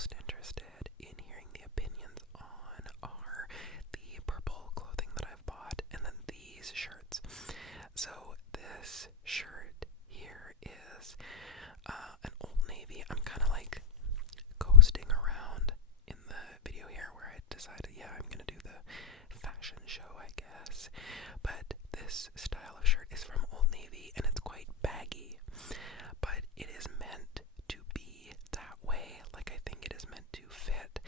most interested in hearing the opinions on are the purple clothing that I've bought, and then these shirts. So this shirt here is an Old Navy. I'm kind of like coasting around in the video here where I decided, yeah, I'm gonna do the fashion show, I guess. But this style of shirt is from Old Navy, and it's quite baggy, but it is meant to be that way. Like, I think it is meant to fit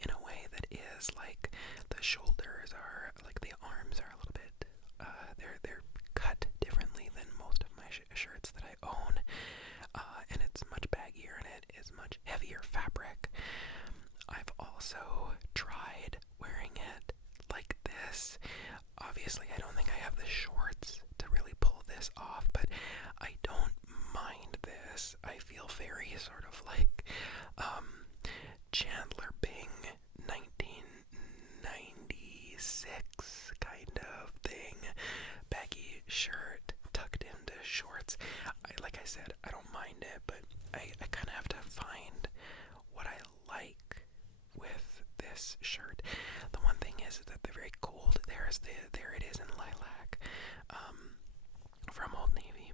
in a way that is like the shoulders are, like the arms are a little bit, they're cut differently than most of my shirts that I own, and it's much baggier and it is much heavier fabric. I've also tried wearing it like this. Obviously, I don't think I have the shorts to really pull this off, but I don't mind this. I feel very sort of like Chandler Bing 1996 kind of thing. Baggy shirt tucked into shorts. Like I said, I don't mind it, but I kind of have to find what I like with this shirt. The one thing is that they're very cold. There it is in lilac, from Old Navy.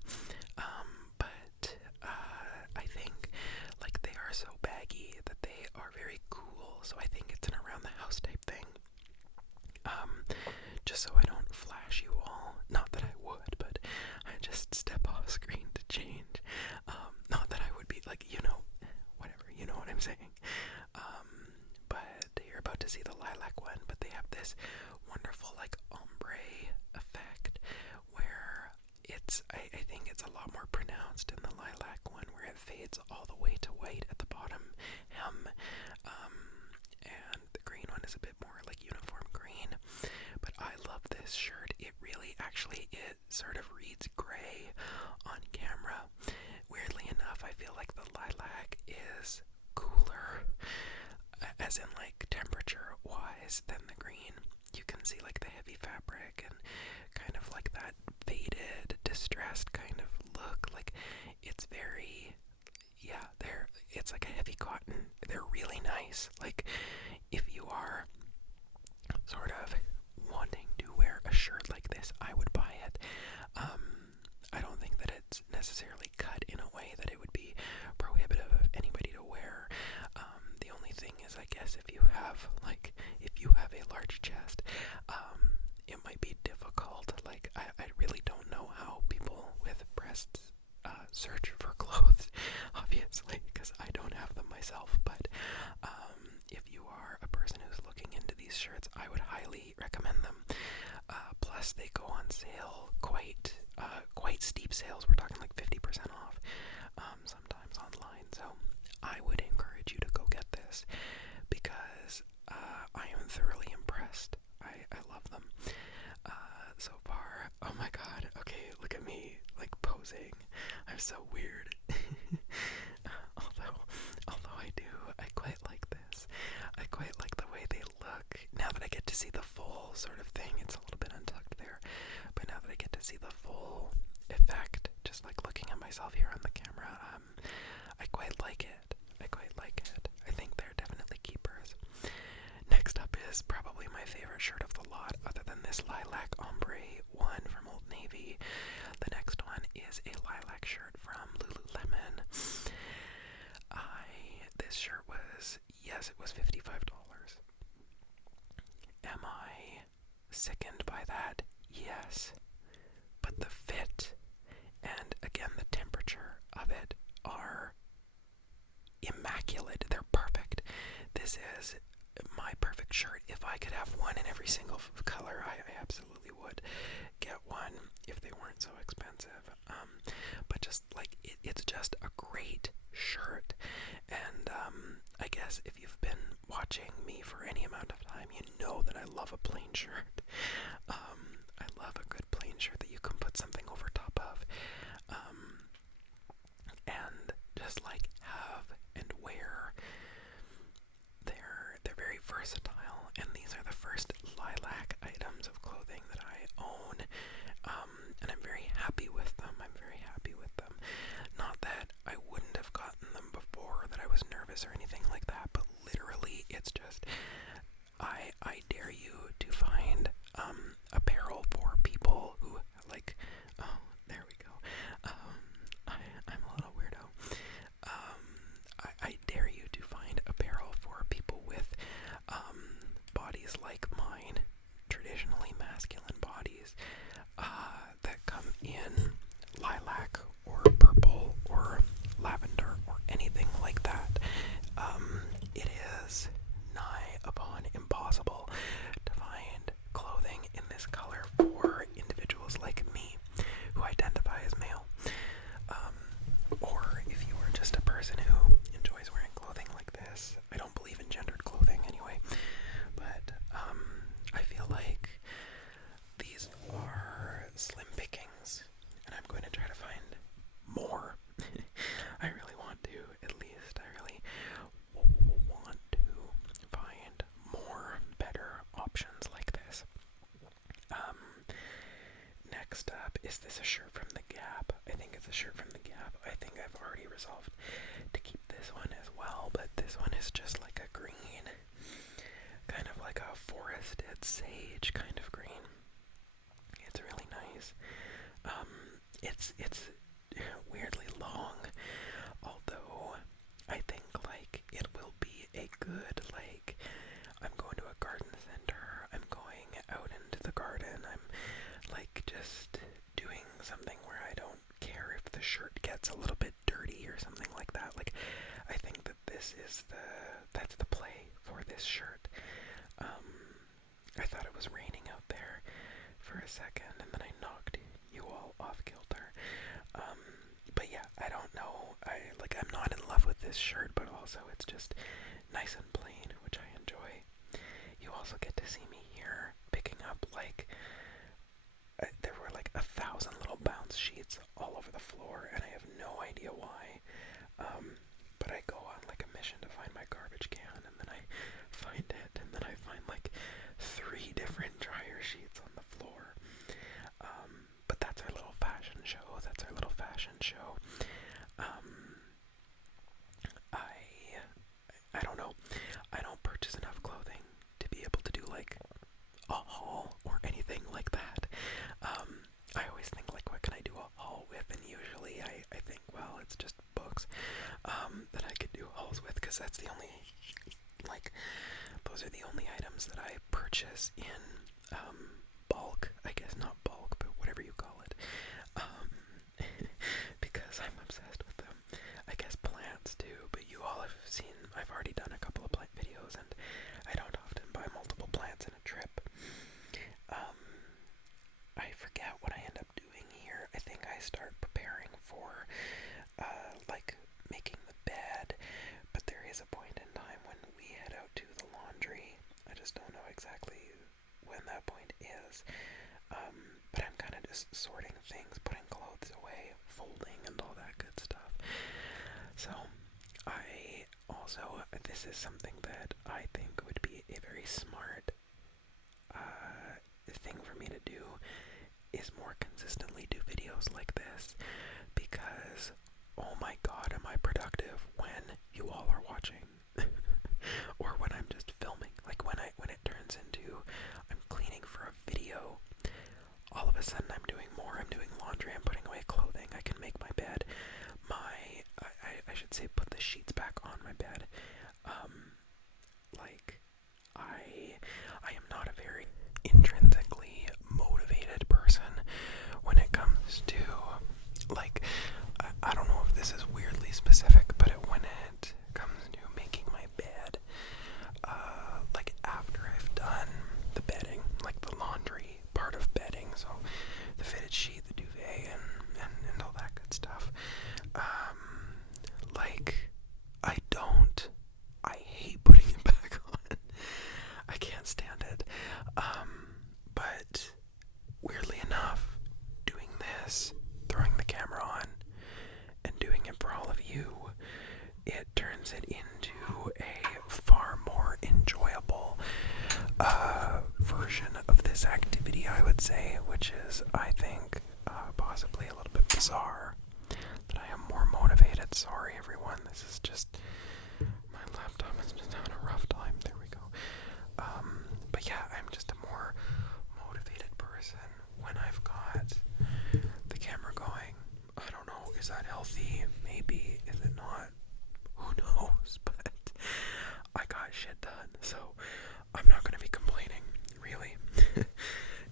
But I think like they are so baggy that they are very cool. So I think it's an around the house type thing. Just so I don't flash you all. Not that I would, but I just step off screen to change. Not that I would be like, whatever, you know what I'm saying. But you're about to see the lilac one, but they have this wonderful like ombre effect where I think it's a lot more pronounced in the lilac one, where it fades all the way to white at the bottom hem, and the green one is a bit more like uniform green. But I love this shirt. It sort of reads gray on camera. Weirdly enough, I feel like the lilac is cooler, as in like temperature wise, than the green. You can see like the heavy fabric and kind of like that faded, distressed kind of look. Like it's very, it's like a heavy cotton. They're really nice. Like if you are sort of wanting to wear a shirt like this, I would buy it. I don't think that it's necessarily cut in a way that it would be prohibitive of anybody to wear. The only thing is, I guess, if you have a large chest, it might be difficult. Like, I really don't know how people with breasts search for clothes, obviously, because I don't have them myself. But if you are a person who's looking into these shirts, I would highly recommend them. Plus, they go on sale, quite steep sales. We're talking like 50% off, sometimes online. So I would encourage you to go get this, because I am thoroughly impressed. I love them so far. Oh my god. Okay, look at me, like, posing. I'm so weird. although I quite like this. I quite like the way they look. Now that I get to see the full sort of thing, it's a little bit untucked there, but now that I get to see the full effect, just like looking at myself here on the camera, I quite like it. I think they're definitely keepers. Next up is probably my favorite shirt of the lot, other than this lilac ombre one from Old Navy. The next one is a lilac shirt from Lululemon. This shirt was, yes, it was $55. Am I sickened by that? Yes. But the fit and, again, the temperature of it are immaculate. They're perfect. This is my perfect shirt. If I could have one in every single color, I absolutely would get one if they weren't so expensive. But just like it's just a great shirt. And I guess if you've been watching me for any amount of time, you know that I love a plain shirt. I love a good plain shirt that you can put something over top of, and just like have and wear. They're very versatile, and these are the first lilac items of clothing that I own, and I'm very happy with them. Not that I wouldn't have gotten them before, that I was nervous or anything like that, but it's just, I dare you to find apparel for people who like, oh, there we go. I'm a little weirdo. I dare you to find apparel for people with bodies like mine, traditionally masculine bodies, that come in lilac or purple or lavender or anything like that. It is nigh upon impossible to find clothing in this color for individuals like me who identify as male. Or if you are just a person who enjoys wearing clothing like this. I don't believe in gendered clothing anyway, but I feel like these are slim pickings, and I'm going to try to find more. I really want to, at least. I really want to find more better options like this. Next up, is this a shirt from the Gap? I think it's a shirt from the Gap. I think I've already resolved to keep this one as well, but this one is just like a green, kind of like a forested sage kind of green. It's really nice. It's weirdly long, although I think like it will be a good, like, I'm going to a garden center, I'm going out into the garden, I'm like just doing something where I don't care if the shirt gets a little bit dirty or something like that. Like, I think that that's the play for this shirt. I thought it was raining out there for a second, and then I knocked you all off kilter. But yeah, I don't know. I'm not in love with this shirt, but also it's just nice and plain, which I enjoy. You also get to see me here picking up like there were like 1,000 little bounce sheets all over the floor, and I have no idea why. But I go on like a mission to find my garbage can, and then I find it, and then I find like 3 different dryer sheets on the floor. But that's our little fashion show. I don't know. I don't purchase enough clothing to be able to do like a haul or anything like that. I always think like, what can I do a haul with? And usually I think, well, it's just books that I could do hauls with, because that's the only, like, those are the only items that I purchase in bulk. I guess not bulk, but whatever you call it. Because I'm obsessed with them. I guess plants too, but you all have seen, I've already done a couple of plant videos, and I don't often buy multiple plants in a trip. I forget what I end up doing here. I think I start preparing for, like, making the bed, but there is a point in time when we head out to the laundry. I just don't know exactly when that point is. But I'm kind of just sorting things, putting clothes away, folding, and all that good stuff. So, this is something that I think would be a very smart thing for me to do, is more consistently do videos like this, because oh my god, am I productive when you all are watching. Or when I'm just filming, like when it turns into I'm cleaning for a video, all of a sudden I'm doing more. I'm doing laundry, I'm putting away clothing, I can make my bed, I should say put the sheets back on my bed. I am not a very intrinsically motivated person when it comes to, like, I don't know if this is weirdly specific, but when it comes to making my bed, like after I've done the bedding, like the laundry part of bedding, so the fitted sheet, the duvet, and all that good stuff, I hate putting it back on. I can't stand it. But weirdly enough, doing this, throwing the camera on, and doing it for all of you, it turns it into a far more enjoyable version of this activity, I would say, which is, I think, possibly a little bit bizarre, that I am more motivated. Sorry everyone, this is just, my laptop is just having a rough time. There shit done. So I'm not going to be complaining, really.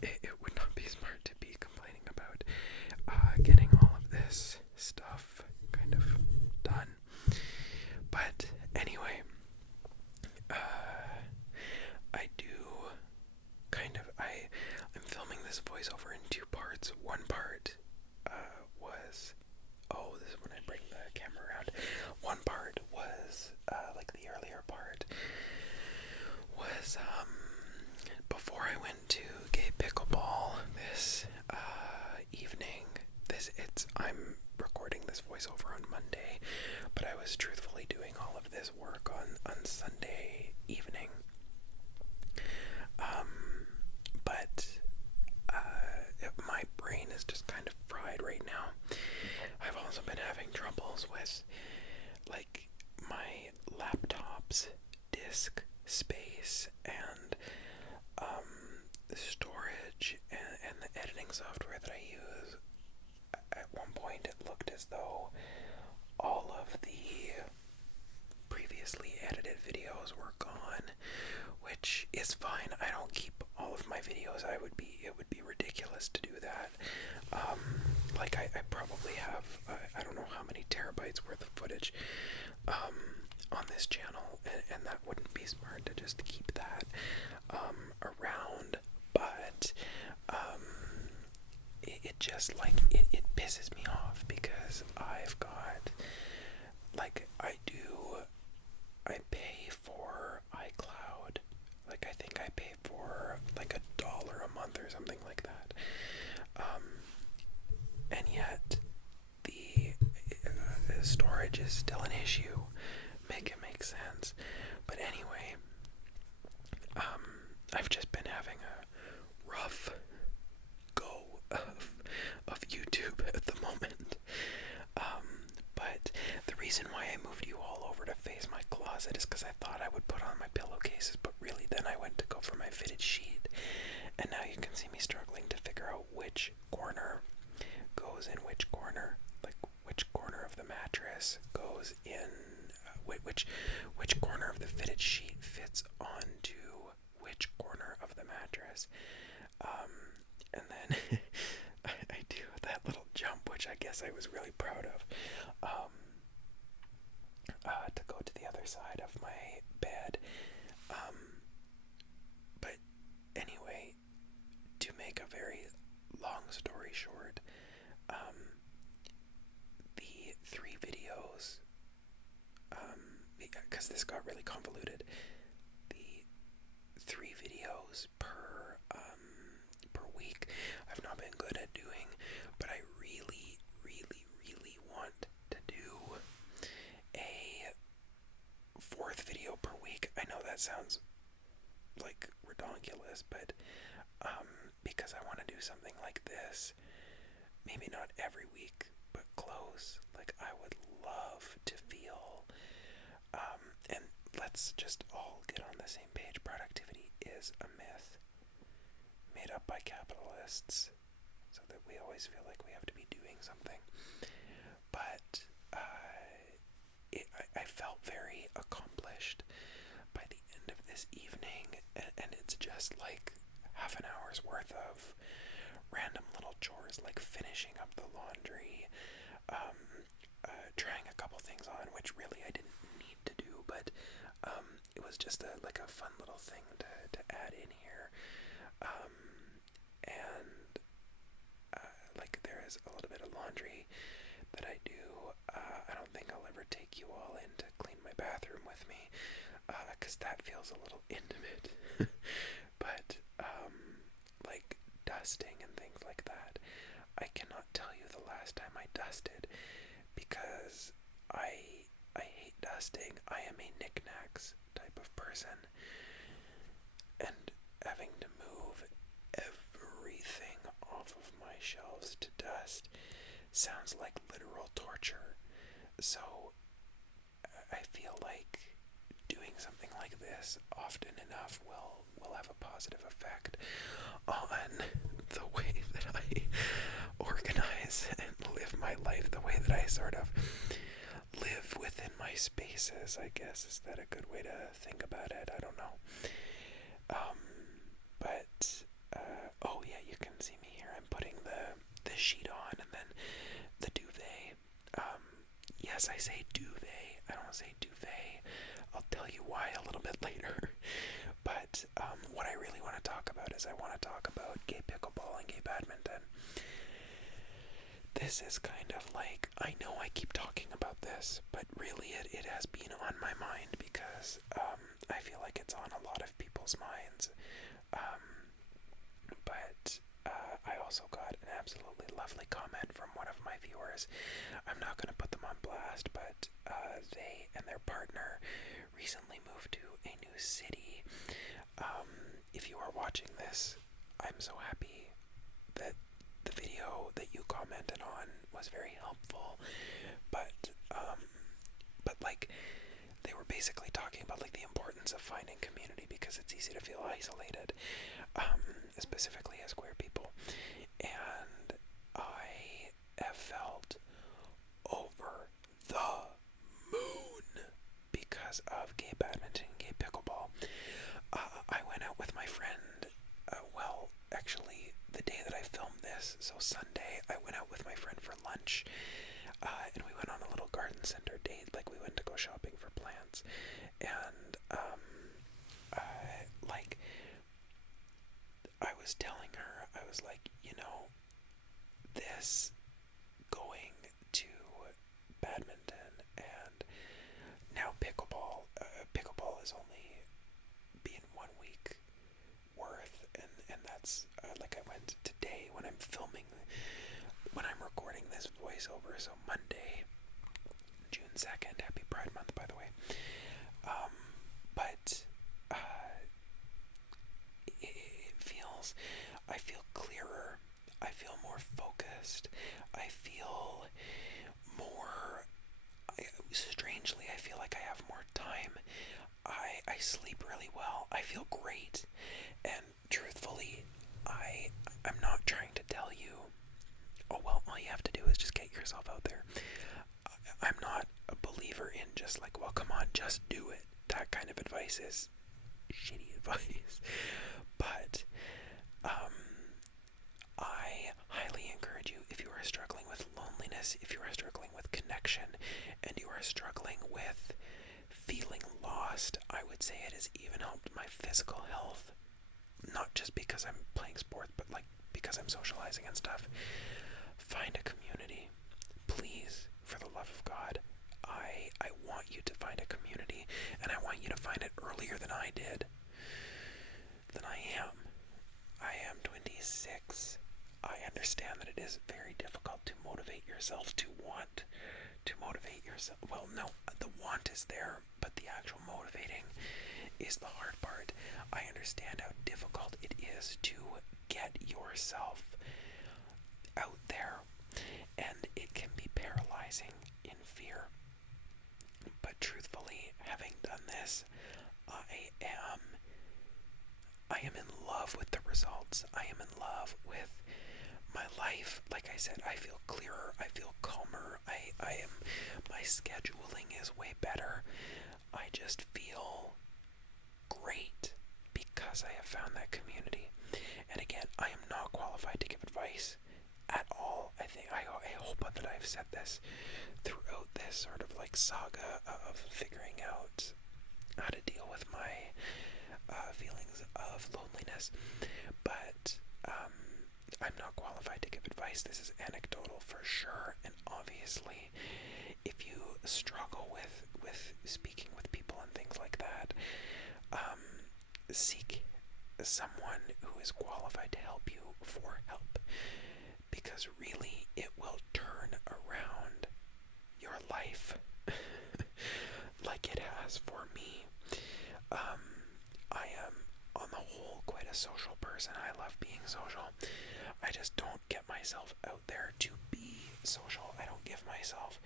It would not be smart to be complaining about getting all of this stuff kind of done. But anyway, I do I'm filming this voiceover in two parts. One part was, this is when I bring the camera around. One part was, like the earlier part, was before I went to gay pickleball this evening. I'm recording this voiceover on Monday, but I was truthfully doing all of this work on Sunday evening. But my brain is just kind of fried right now. I've also been having troubles with, like, my laptop's disk space and the storage and the editing software that I use. At one point it looked as though all of the previously edited videos were gone, which is fine. I don't keep all of my videos. It would be ridiculous to do that. Like I probably have I don't know how many terabytes worth of footage on this channel, and that wouldn't be smart to just keep that around. But it just, like, it pisses me off because I've got, like, I pay for iCloud. Like, I think I pay for like $1 a month or something like that. And yet the storage is still an issue. Make it make sense. But anyway, I've just been having a rough go of YouTube at the moment. But the reason why I moved you all over to face my closet is because I thought I would put on my pillowcases, but really then I went to go for my fitted sheet, and now you can see me struggling to figure out which corner goes in which corner, like which corner of the mattress goes in, which corner of the fitted sheet fits onto which corner of the mattress. And then I do that little jump, which I guess I was really proud of, to go to the other side of my bed. But anyway, to make a very long story short, the 3 videos, because this got really convoluted, the 3 videos per week I've not been good at doing, but I really, really, really want to do a 4th video per week. I know that sounds like ridiculous, but because I want to do something like this, maybe not every week, but close. Like, I would love to feel, and let's just all get on the same page, productivity is a myth made up by capitalists so that we always feel like we have to be doing something. But I felt very accomplished by the end of this evening, and it's just like half an hour's worth of random little chores, like finishing up the laundry, trying a couple things on, which really I didn't need to do, but it was just a fun little thing to add in here. And like, there is a little bit of laundry that I do. I don't think I'll ever take you all in to clean my bathroom with me, because that feels a little intimate. But like dusting and things like that, I cannot tell you the last time I dusted, because I hate dusting. I am a knickknacks type of person, and having to move everything off of my shelves to dust sounds like literal torture. So I feel like doing something like this often enough will have a positive effect on the way that I organize and live my life, the way that I sort of live within my spaces, I guess. Is that a good way to think about it? I don't know. Oh yeah, you can see me here. I'm putting the sheet on and then the duvet. Yes, I say duvet. I don't say duvet. I'll tell you why a little bit later. But what I really want to talk about is I want to talk about gay pickleball and gay badminton. This is kind of like, I know I keep talking about this, but really it has been on my mind because I feel like it's on a lot of people's minds. But I also got an absolutely lovely comment from one of my viewers. I'm not going to put them on blast, but they and their partner recently moved to a new city. If you are watching this, I'm so happy that the video that you commented on was very helpful. But like, they were basically talking about like the importance of finding community because it's easy to feel isolated, specifically as queer people. And I have felt over the moon because of gay badminton and gay pickleball. I went out with my friend, actually the day that I filmed this, so Sunday, I went out with my friend for lunch, and we went on a little garden center date, like we went to go shopping for plants, and I was telling her, I was like, this going to badminton and now pickleball, pickleball is only been 1 week worth, and that's, like I went today when I'm recording this voiceover, so Monday, June 2nd, happy Pride Month, by the way. I feel clearer, I feel more focused, I feel more, strangely, I feel like I have more time, I sleep really well, I feel great, and truthfully, I'm not trying to tell you, oh well, all you have to do is just get yourself out there. I'm not a believer in just like, well, come on, just do it. That kind of advice is shitty advice. But I highly encourage you, if you are struggling with loneliness, if you are struggling with connection, and you are struggling with feeling lost, I would say it has even helped my physical health. Not just because I'm playing sports, but like because I'm socializing and stuff. Find a community. Please, for the love of God, I want you to find a community, and I want you to find it earlier than I did. Than I am. I am 26. I understand that it is very difficult to motivate yourself, to want to motivate yourself. Well, no, the want is there, but the actual motivating is the hard part. I understand how difficult it is to get yourself out there, and it can be paralyzing in fear. But truthfully, having done this, I am in love with the results. I am in love with my life. Like I said, I feel clearer, I feel calmer, my scheduling is way better. I just feel great because I have found that community. And again, I am not qualified to give advice at all. I hope that I've said this throughout this sort of like saga of figuring out how to deal with my feelings of loneliness. But I'm not qualified to give advice. This is anecdotal for sure. And obviously, if you struggle with speaking with people and things like that, seek someone who is qualified to help you for help, because really it will turn around your life like it has for me. I am on the whole quite a social person. I love being social. I just don't get myself out there to be social. I don't give myself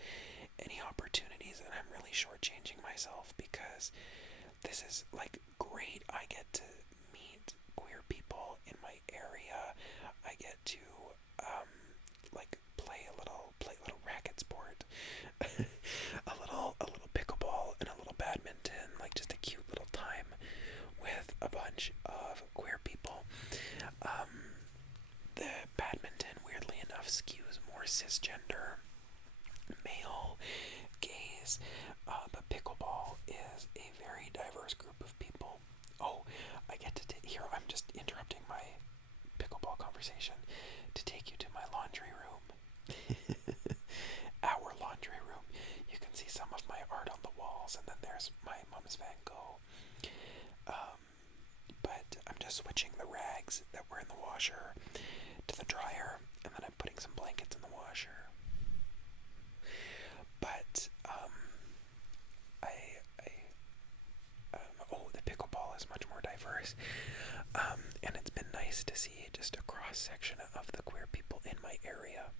any opportunities, and I'm really shortchanging myself because this is like great. I get to meet queer people in my area. I get to like play a little racket sport, a badminton, like just a cute little time with a bunch of queer people. The badminton, weirdly enough, skews more cisgender, male, gays, but pickleball is a very diverse group of people. Oh, I get to here. I'm just interrupting my pickleball conversation to take you to my laundry room. Our laundry room. You can see some of my art on the walls, and then there's my mom's Van Gogh. But I'm just switching the rags that were in the washer to the dryer, and then I'm putting some blankets in the washer. But the pickleball is much more diverse, and it's been nice to see just a cross section of the queer people in my area,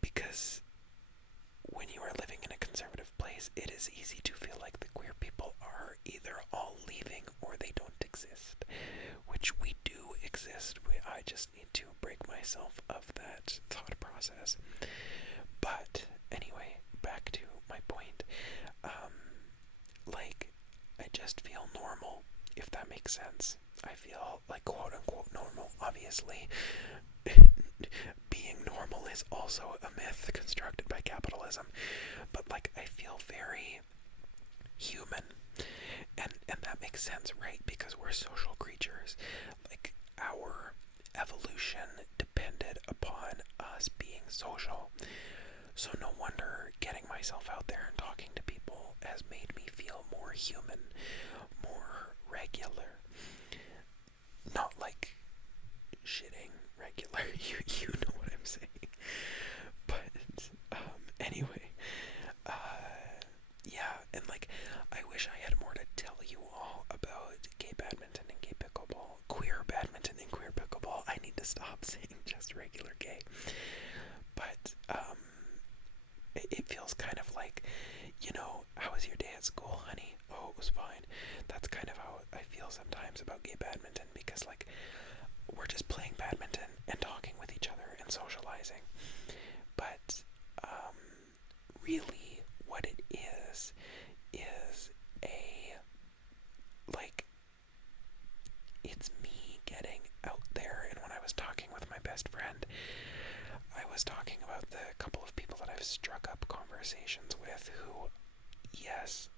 because when you are living in a conservative place, it is easy to feel like the queer people are either all leaving or they don't exist, which we do exist. I just need to break myself of that thought process. But anyway, back to my point. I just feel normal, if that makes sense. I feel like quote unquote normal. Obviously, being normal is also a myth constructed by capitalism, but I feel very human, and that makes sense, right? Because we're social creatures. Our evolution depended upon us being social, so no wonder getting myself out there and talking to people has made me feel more human, more regular. Not like shitting regular, you know what I'm saying. But anyway, yeah, and I wish I had more to tell you all about gay badminton and gay pickleball, queer badminton and queer pickleball. I need to stop saying just regular gay. But it feels kind of like, how was your day at school, honey? Oh, it was fine. That's kind of how I feel sometimes about gay badminton, because we're just playing badminton and talking with each other and socializing. But really what it is it's me getting out there. And when I was talking with my best friend, I was talking about the couple of people that I've struck up conversations with who, yes,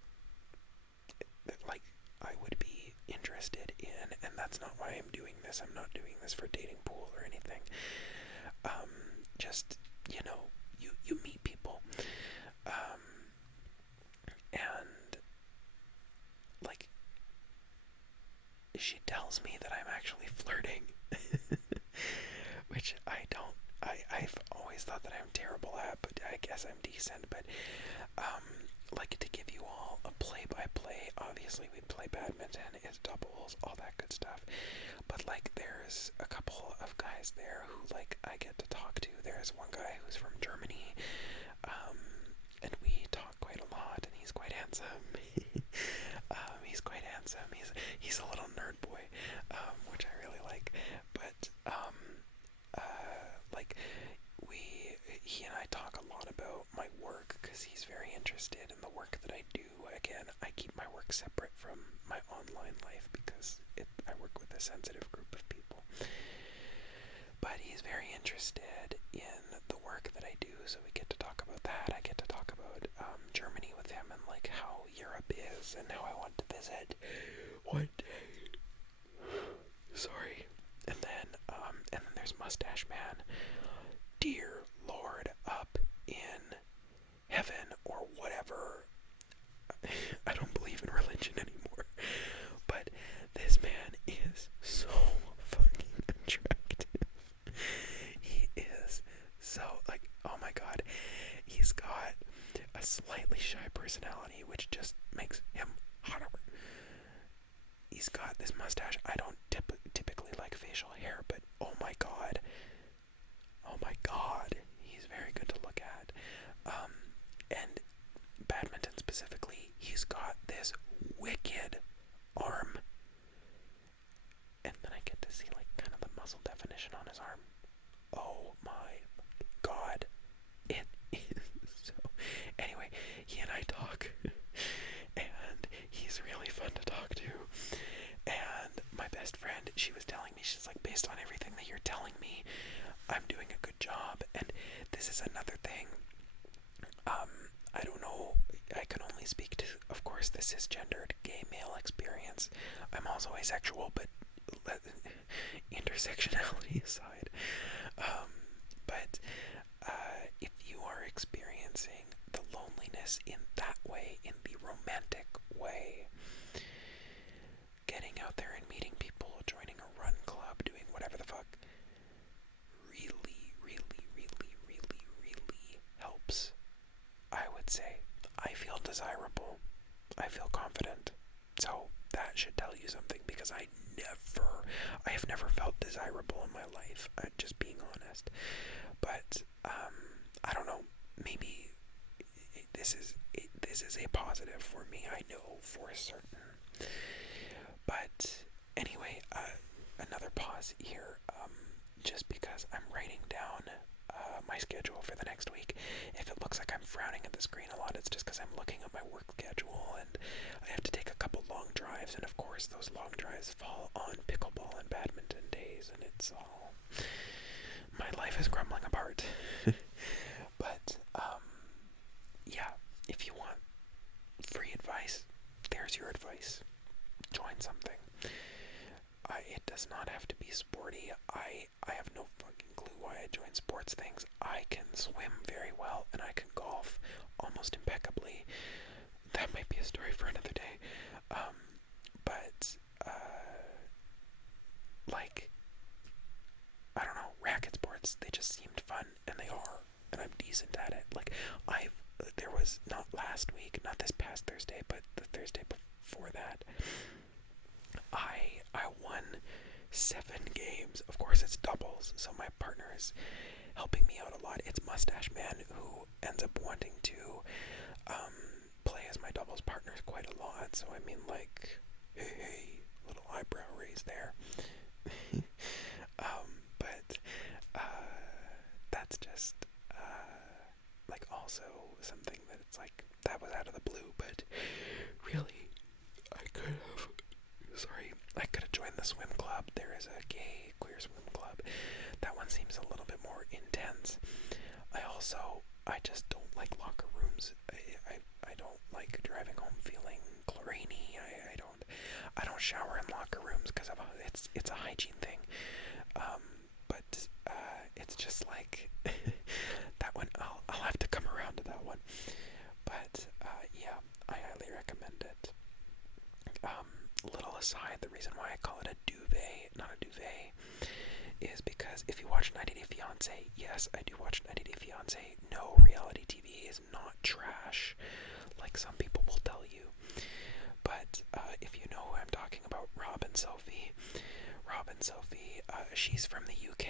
I would be interested in, and that's not why I'm doing this. I'm not doing this for dating pool or anything. Just, you meet people. And she tells me that I'm actually flirting, which I've always thought that I'm terrible at, but I guess I'm decent. But to give you all a play-by-play, obviously we play badminton, it's doubles, all that good stuff. But there's a couple of guys there who I get to talk to. There's one guy who's from Germany, and we talk quite a lot, and he's quite handsome. He's quite handsome. He's a little nerd boy, which I really like. But he and I talk a lot about my work, because he's very interested in the work that I do. Again, I keep my work separate from my online life because I work with a sensitive group of people. But he's very interested in the work that I do, so we get to talk about that. I get to talk about Germany with him, and how Europe is, and how I want to visit one day. Sorry. And then there's Mustache Man. Dear Lord up in heaven or whatever. I don't believe in religion anymore. But this man is so fucking attractive. He is so oh my god. He's got a slightly shy personality, which just makes him hotter. He's got this mustache. I don't typically like facial hair, but oh my god. Oh my god. He's very good to look at. And badminton specifically, he's got this wicked arm. And then I get to see kind of the muscle definition on his arm. Oh my god. It is so... Anyway, he and I talk. cisgendered gay male experience. I'm also asexual, but intersectionality aside. But if you are experiencing the loneliness in that way, in the romantic way, getting out there and meeting people, joining a run club, doing whatever the fuck, really, really, really, really, really helps. I would say I feel desirable. I feel confident. So that should tell you something, because I have never felt desirable in my life. Just being honest. But I don't know. Maybe this is a positive for me. I know for certain. But anyway, another pause here. Just because I'm writing down my schedule for the next week. If it looks like I'm frowning at the screen a lot, it's just because I'm looking at my work schedule, and I have to take a couple long drives, and of course those long drives fall on pickleball and badminton days, and it's all... my life is crumbling apart. But, yeah, if you want free advice, there's your advice. Join something. It does not have to be sporty. I have no fucking clue why I join sports things. I can swim very well, and I can golf almost impeccably. That might be a story for another day. But like, I don't know, racket sports, they just seemed fun, and they are, and I'm decent at it. Like, there was, not last week, not this past Thursday, but the Thursday before that, I won 7 games. Of course, it's doubles, so my partner is helping me out a lot. It's Mustache Man, who ends up wanting to play as my doubles partner quite a lot. So I mean, like, hey, little eyebrow raise there. But that's just like also something that it's like, that was out of the blue, but really, I could have joined the swim club. There is a gay queer swim club. That one seems a little bit more intense. I just don't like locker rooms. I don't like driving home feeling chlorine-y. I don't shower in locker rooms because it's a hygiene thing. But it's just like that one. I'll have to come around to that one. But yeah, I highly recommend it. Little aside, the reason why I call it a duvet, not a duvet, is because if you watch 90 Day Fiancé, yes, I do watch 90 Day Fiancé. No, reality TV is not trash, like some people will tell you. But if you know who I'm talking about, Rob and Sophie, she's from the UK,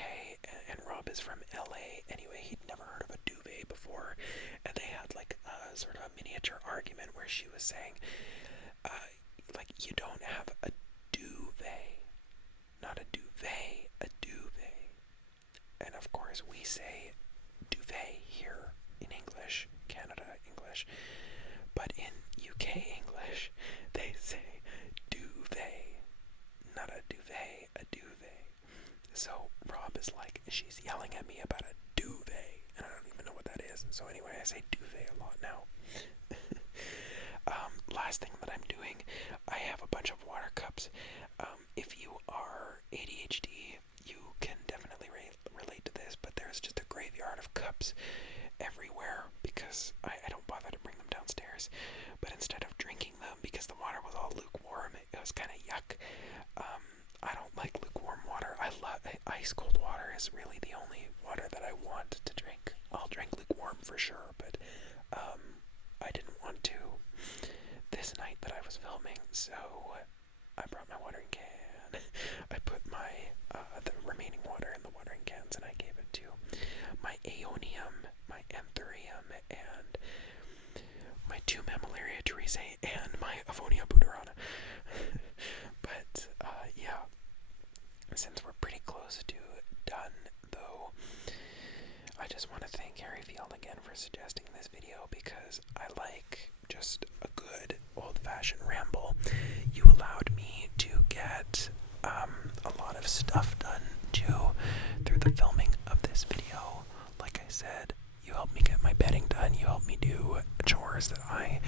and Rob is from LA. Anyway, he'd never heard of a duvet before, and they had like a sort of a miniature argument where she was saying, like, you don't have a duvet, not a duvet, a duvet. And of course we say duvet here in English, Canada English, but in UK English they say duvet, not a duvet, a duvet. So Rob is like, she's yelling at me about a duvet, and I don't even know what that is. So anyway, I say duvet a lot now. Last thing that I'm doing, I have a bunch of water cups. If you are ADHD, you can definitely relate to this, but there's just a graveyard of cups everywhere because I don't bother to bring them downstairs. But instead of drinking them, because the water was all lukewarm, it was kind of yuck. I don't like lukewarm water. I love ice cold water is really the only water that I want to drink. I'll drink lukewarm for sure, but I didn't want to this night that I was filming, so I brought my watering can. I put my the remaining water in the watering cans, and I gave it to my aeonium, my anthurium, and my 2 mammillaria terese, and my avonia buterana. But yeah, since we're pretty close to done, though, I just want to thank Harry Field again for suggesting this video, because I like just a good old-fashioned ramble. You allowed me to get a lot of stuff done too through the filming of this video. Like I said, you helped me get my bedding done. You helped me do chores that I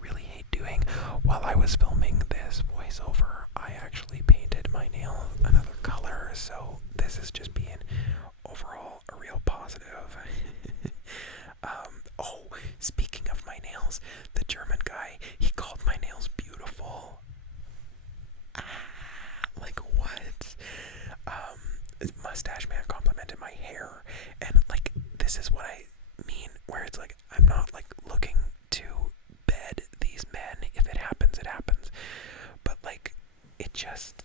really hate doing. While I was filming this voiceover, I actually painted my nail another color, so this is just being overall a real positive. Oh, speaking of my nails, the German guy, he called my nails beautiful. Like what? Mustache Man complimented my hair, and like this is what I mean, where it's like I'm not like looking to bed these men. If it happens, it happens. But like it just